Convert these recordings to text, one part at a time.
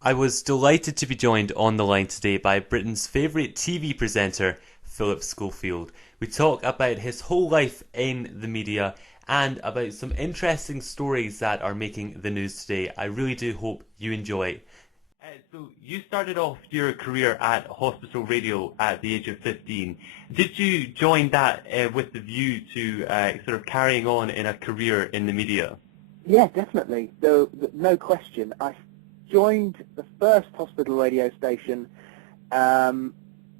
I was delighted to be joined on the line today by Britain's favourite TV presenter, Phillip Schofield. We talk about his whole life in the media and about some interesting stories that are making the news today. I really do hope you enjoy. So you started off your career at hospital radio at the age of 15. Did you join that with the view to sort of carrying on in a career in the media? Yeah, definitely. No question. I joined the first hospital radio station,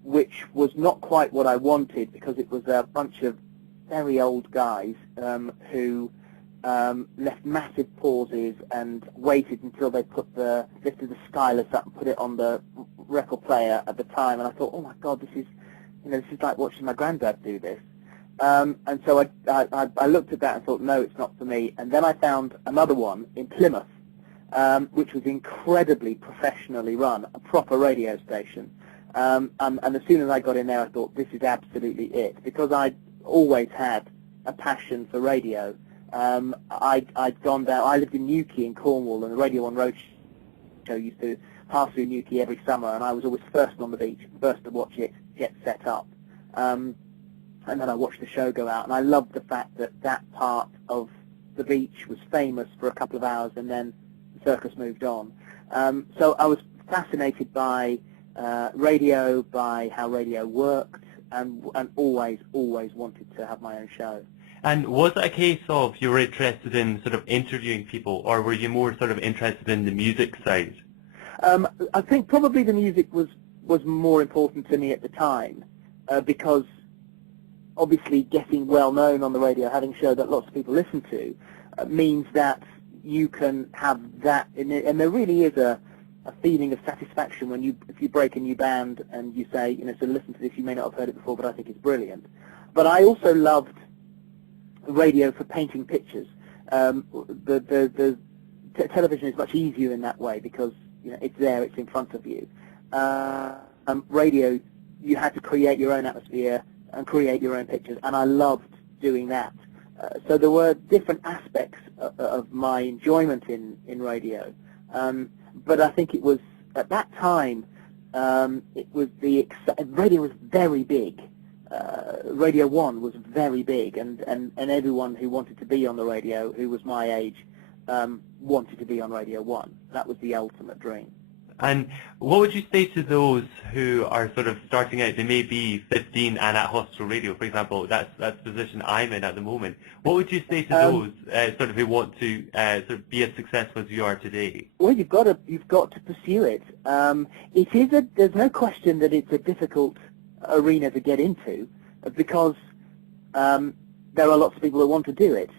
which was not quite what I wanted because it was a bunch of very old guys who left massive pauses and waited until they lifted the stylus up and put it on the record player at the time. And I thought, oh my God, this is like watching my granddad do this. And so I looked at that and thought, no, it's not for me. And then I found another one in Plymouth, which was incredibly professionally run, a proper radio station. And as soon as I got in there, I thought, this is absolutely it. Because I'd always had a passion for radio. I'd gone down, I lived in Newquay in Cornwall, and the Radio 1 Road show used to pass through Newquay every summer, and I was always first on the beach, first to watch it get set up. And then I watched the show go out, and I loved the fact that that part of the beach was famous for a couple of hours, and then the circus moved on. So I was fascinated by radio, by how radio worked, and always wanted to have my own show. And was it a case of you were interested in sort of interviewing people, or were you more sort of interested in the music side? I think probably the music was more important to me at the time, because obviously getting well known on the radio, having a show that lots of people listen to, means that you can have that, and there really is a feeling of satisfaction when if you break a new band and you say, so listen to this, you may not have heard it before, but I think it's brilliant. But I also loved radio for painting pictures. The television is much easier in that way because it's there, it's in front of you. Radio, you had to create your own atmosphere and create your own pictures, and I loved doing that. So there were different aspects of my enjoyment in radio, but I think it was at that time it was radio was very big. Radio 1 was very big, and everyone who wanted to be on the radio, who was my age, wanted to be on Radio 1. That was the ultimate dream. And what would you say to those who are sort of starting out? They may be 15 and at hospital radio, for example. That's the position I'm in at the moment. What would you say to those sort of who want to sort of be as successful as you are today? Well, you've got to pursue it. There's no question that it's a difficult arena to get into because there are lots of people that want to do it.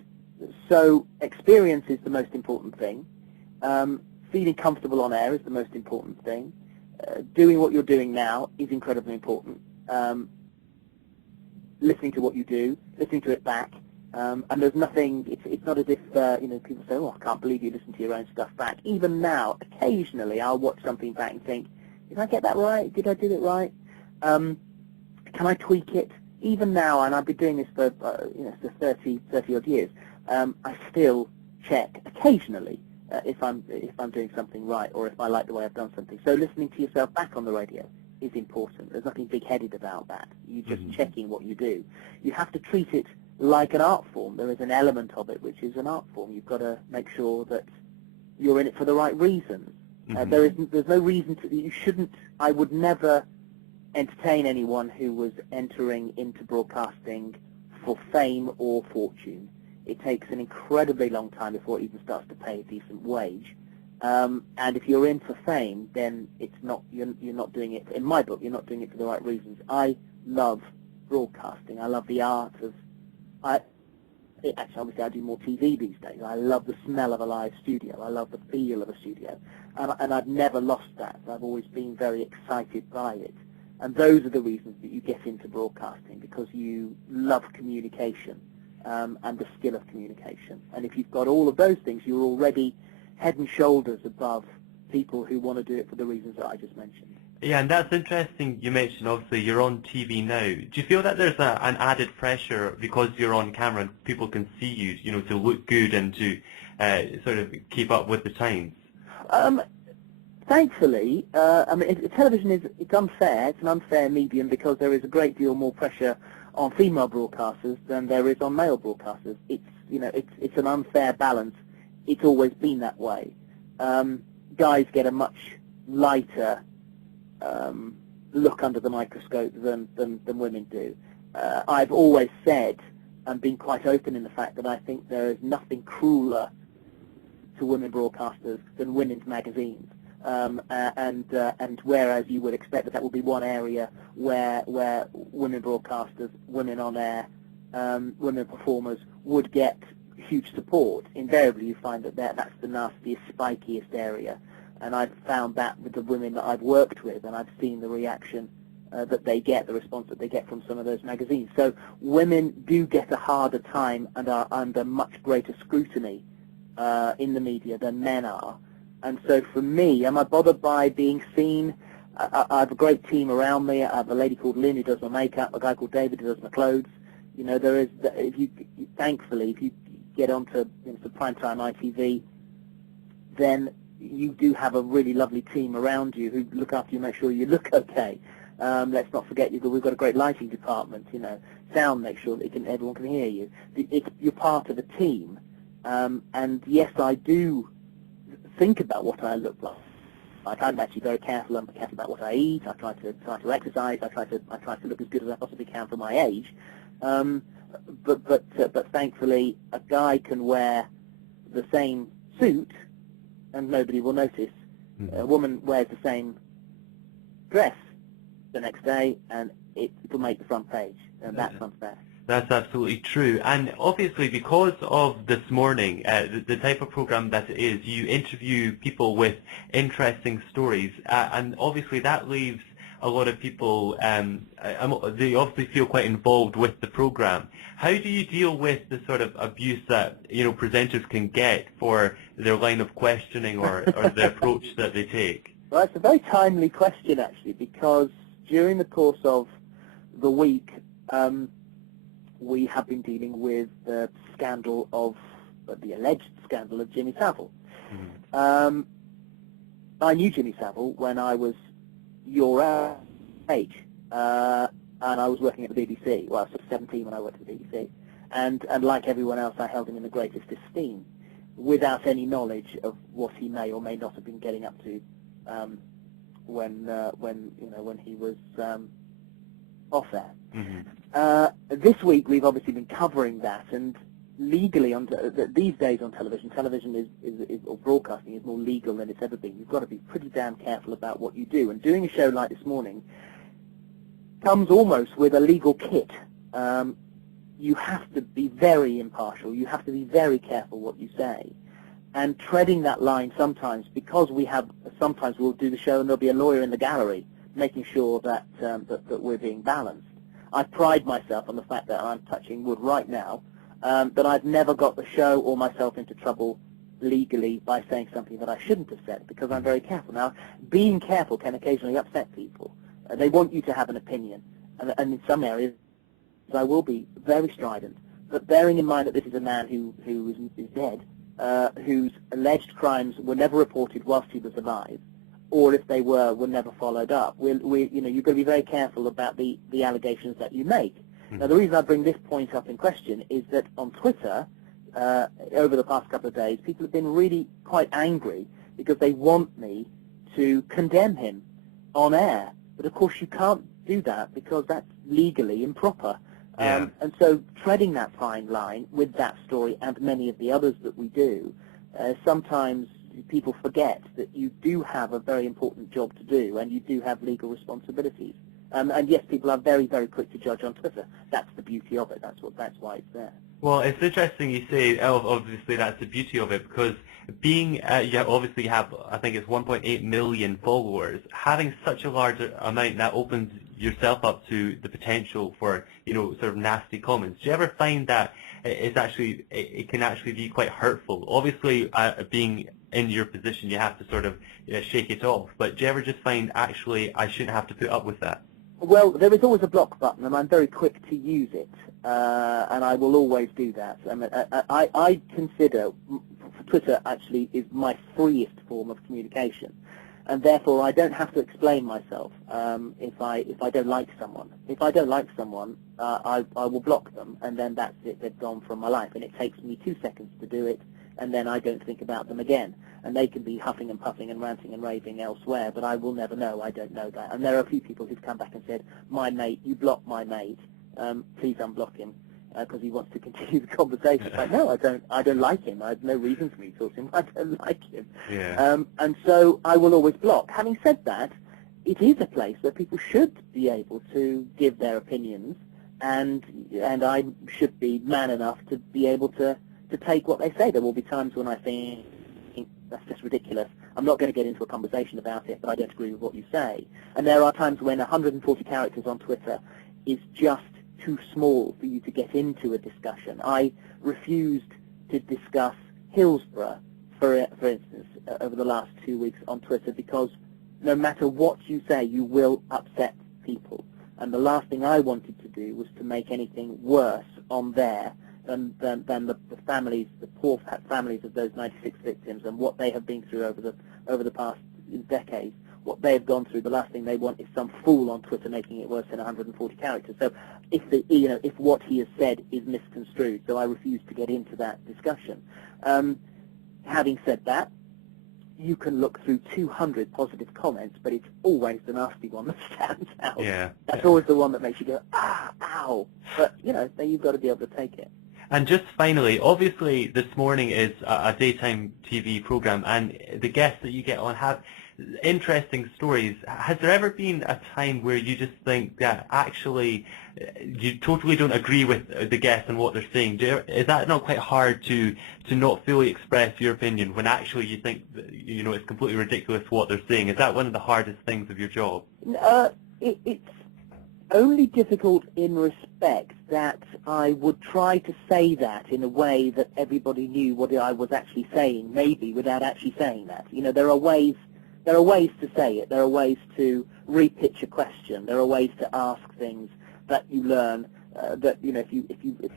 So experience is the most important thing. Feeling comfortable on air is the most important thing. Doing what you're doing now is incredibly important. Listening to what you do, listening to it back, and there's nothing. It's not as if people say, "Oh, I can't believe you listen to your own stuff back." Even now, occasionally I'll watch something back and think, "Did I get that right? Did I do it right? Can I tweak it?" Even now, and I've been doing this for 30 odd years, I still check occasionally if I'm doing something right or if I like the way I've done something. So listening to yourself back on the radio is important. There's nothing big-headed about that. You're just checking what you do. You have to treat it like an art form. There is an element of it which is an art form. You've got to make sure that you're in it for the right reasons. There's no reason you shouldn't. I would never entertain anyone who was entering into broadcasting for fame or fortune. It takes an incredibly long time before it even starts to pay a decent wage. And if you're in for fame, then it's not. You're not doing it. In my book, you're not doing it for the right reasons. I love broadcasting. I love the art of. Actually, obviously, I do more TV these days. I love the smell of a live studio. I love the feel of a studio, and I've never lost that. I've always been very excited by it. And those are the reasons that you get into broadcasting, because you love communication and the skill of communication. And if you've got all of those things, you're already head and shoulders above people who want to do it for the reasons that I just mentioned. Yeah, and that's interesting. You mentioned, obviously, you're on TV now. Do you feel that there's an added pressure because you're on camera and people can see you, to look good and to sort of keep up with the times? thankfully, television it's unfair. It's an unfair medium because there is a great deal more pressure on female broadcasters than there is on male broadcasters. It's an unfair balance. It's always been that way. Guys get a much lighter look under the microscope than women do. I've always said and been quite open in the fact that I think there is nothing crueler to women broadcasters than women's magazines. And whereas you would expect that will be one area where women broadcasters, women on air, women performers would get huge support, invariably you find that that's the nastiest, spikiest area. And I've found that with the women that I've worked with, and I've seen the reaction that they get, the response that they get from some of those magazines. So women do get a harder time and are under much greater scrutiny in the media than men are. And so for me, am I bothered by being seen? I have a great team around me. I have a lady called Lynn who does my makeup, a guy called David who does my clothes. Thankfully, if you get onto primetime ITV, then you do have a really lovely team around you who look after you, make sure you look okay. Let's not forget we've got a great lighting department. Sound, make sure that everyone can hear you. You're part of a team, and yes, I do think about what I look like. I'm actually very careful. I'm careful about what I eat. I try to exercise. I try to look as good as I possibly can for my age. But thankfully, a guy can wear the same suit and nobody will notice. A woman wears the same dress the next day and it will make the front page, and that's unfair. That's absolutely true. And obviously, because of this morning, the type of program that it is, you interview people with interesting stories, and obviously that leaves a lot of people, they obviously feel quite involved with the program. How do you deal with the sort of abuse that presenters can get for their line of questioning or the approach that they take? Well, it's a very timely question, actually, because during the course of the week, we have been dealing with the alleged scandal of Jimmy Savile. I knew Jimmy Savile when I was your age, and I was working at the BBC. Well, I was 17 when I worked at the BBC, and like everyone else, I held him in the greatest esteem, without any knowledge of what he may or may not have been getting up to when he was off air. This week we've obviously been covering that, and legally these days on television is or broadcasting is more legal than it's ever been. You've got to be pretty damn careful about what you do, and doing a show like this morning comes almost with a legal kit. You have to be very impartial. You have to be very careful what you say, and treading that line sometimes, because sometimes we'll do the show and there'll be a lawyer in the gallery making sure that we're being balanced. I pride myself on the fact that I'm touching wood right now, that I've never got the show or myself into trouble legally by saying something that I shouldn't have said, because I'm very careful. Now, being careful can occasionally upset people. They want you to have an opinion, and in some areas I will be very strident. But bearing in mind that this is a man who is dead, whose alleged crimes were never reported whilst he was alive, or if they were never followed up. You've got to be very careful about the allegations that you make. Now, the reason I bring this point up in question is that on Twitter, over the past couple of days, people have been really quite angry because they want me to condemn him on air. But of course, you can't do that because that's legally improper. And so treading that fine line with that story and many of the others that we do, sometimes people forget that you do have a very important job to do and you do have legal responsibilities. And yes, people are very, very quick to judge on Twitter. That's the beauty of it. That's why it's there. Well, it's interesting you say, obviously that's the beauty of it, because being, you obviously have, I think it's 1.8 million followers, having such a large amount, that opens yourself up to the potential for, sort of nasty comments. Do you ever find that it can actually be quite hurtful? Obviously, being in your position, you have to sort of shake it off, but do you ever just find, actually, I shouldn't have to put up with that? Well, there is always a block button, and I'm very quick to use it, and I will always do that. I consider Twitter actually is my freest form of communication, and therefore I don't have to explain myself if I don't like someone. If I don't like someone, I will block them, and then that's it. They've gone from my life, and it takes me 2 seconds to do it, and then I don't think about them again. And they can be huffing and puffing and ranting and raving elsewhere, but I will never know. I don't know that. And there are a few people who've come back and said, "My mate, you blocked my mate. Please unblock him because he wants to continue the conversation." It's like, no, I don't like him. I have no reason for me to talk to him. I don't like him. Yeah. And so I will always block. Having said that, it is a place where people should be able to give their opinions, and I should be man enough to be able to take what they say. There will be times when I think that's just ridiculous. I'm not going to get into a conversation about it, but I don't agree with what you say. And there are times when 140 characters on Twitter is just too small for you to get into a discussion. I refused to discuss Hillsborough, for instance, over the last 2 weeks on Twitter, because no matter what you say, you will upset people. And the last thing I wanted to do was to make anything worse on there than the families, the poor families of those 96 victims and what they have been through over the past decades. What they have gone through, the last thing they want is some fool on Twitter making it worse than 140 characters. So if what he has said is misconstrued, so I refuse to get into that discussion. Having said that, you can look through 200 positive comments, but it's always the nasty one that stands out. Yeah. That's always the one that makes you go, ow. But, then you've got to be able to take it. And just finally, obviously this morning is a daytime TV program, and the guests that you get on have interesting stories. Has there ever been a time where you just think that actually you totally don't agree with the guests and what they're saying? Is that not quite hard to not fully express your opinion when actually you think that, it's completely ridiculous what they're saying? Is that one of the hardest things of your job? It's only difficult in respect that I would try to say that in a way that everybody knew what I was actually saying, maybe without actually saying that. There are ways to say it. There are ways to repitch a question. There are ways to ask things that you learn. That if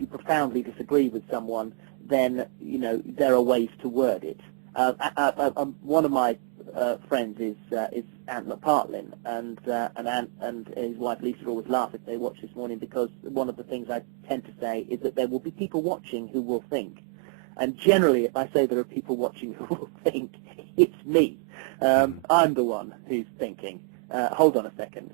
you profoundly disagree with someone, then there are ways to word it. One of my friends is Ant McPartlin, and his wife Lisa always laugh if they watch this morning, because one of the things I tend to say is that there will be people watching who will think. And generally, if I say there are people watching who will think, it's me. I'm the one who's thinking. Hold on a second.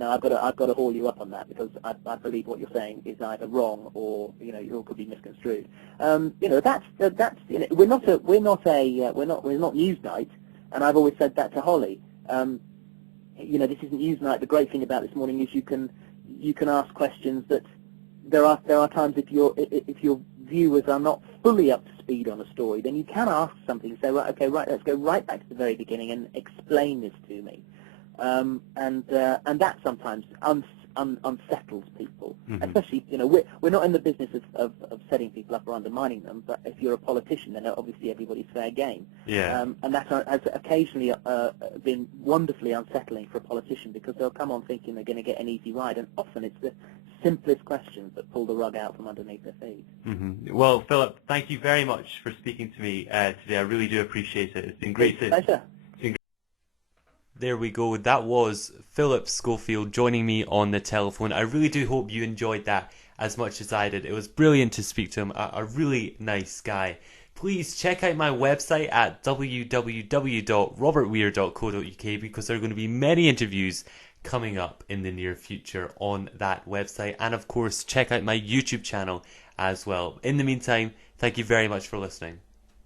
I've got to haul you up on that, because I believe what you're saying is either wrong or you could be misconstrued. That's we're not Newsnight, and I've always said that to Holly. This isn't Newsnight. The great thing about this morning is you can ask questions that there are times if your viewers are not fully up to speed on a story, then you can ask something. Say, let's go right back to the very beginning and explain this to me. And that sometimes unsettles people, especially, we're not in the business of setting people up or undermining them, but if you're a politician, then obviously everybody's fair game. Yeah. And that has occasionally been wonderfully unsettling for a politician, because they'll come on thinking they're going to get an easy ride, and often it's the simplest questions that pull the rug out from underneath their feet. Well, Philip, thank you very much for speaking to me today. I really do appreciate it. It's been great to... Pleasure. There we go. That was Phillip Schofield joining me on the telephone. I really do hope you enjoyed that as much as I did. It was brilliant to speak to him. A really nice guy. Please check out my website at www.robertweir.co.uk, because there are going to be many interviews coming up in the near future on that website. And of course, check out my YouTube channel as well. In the meantime, thank you very much for listening.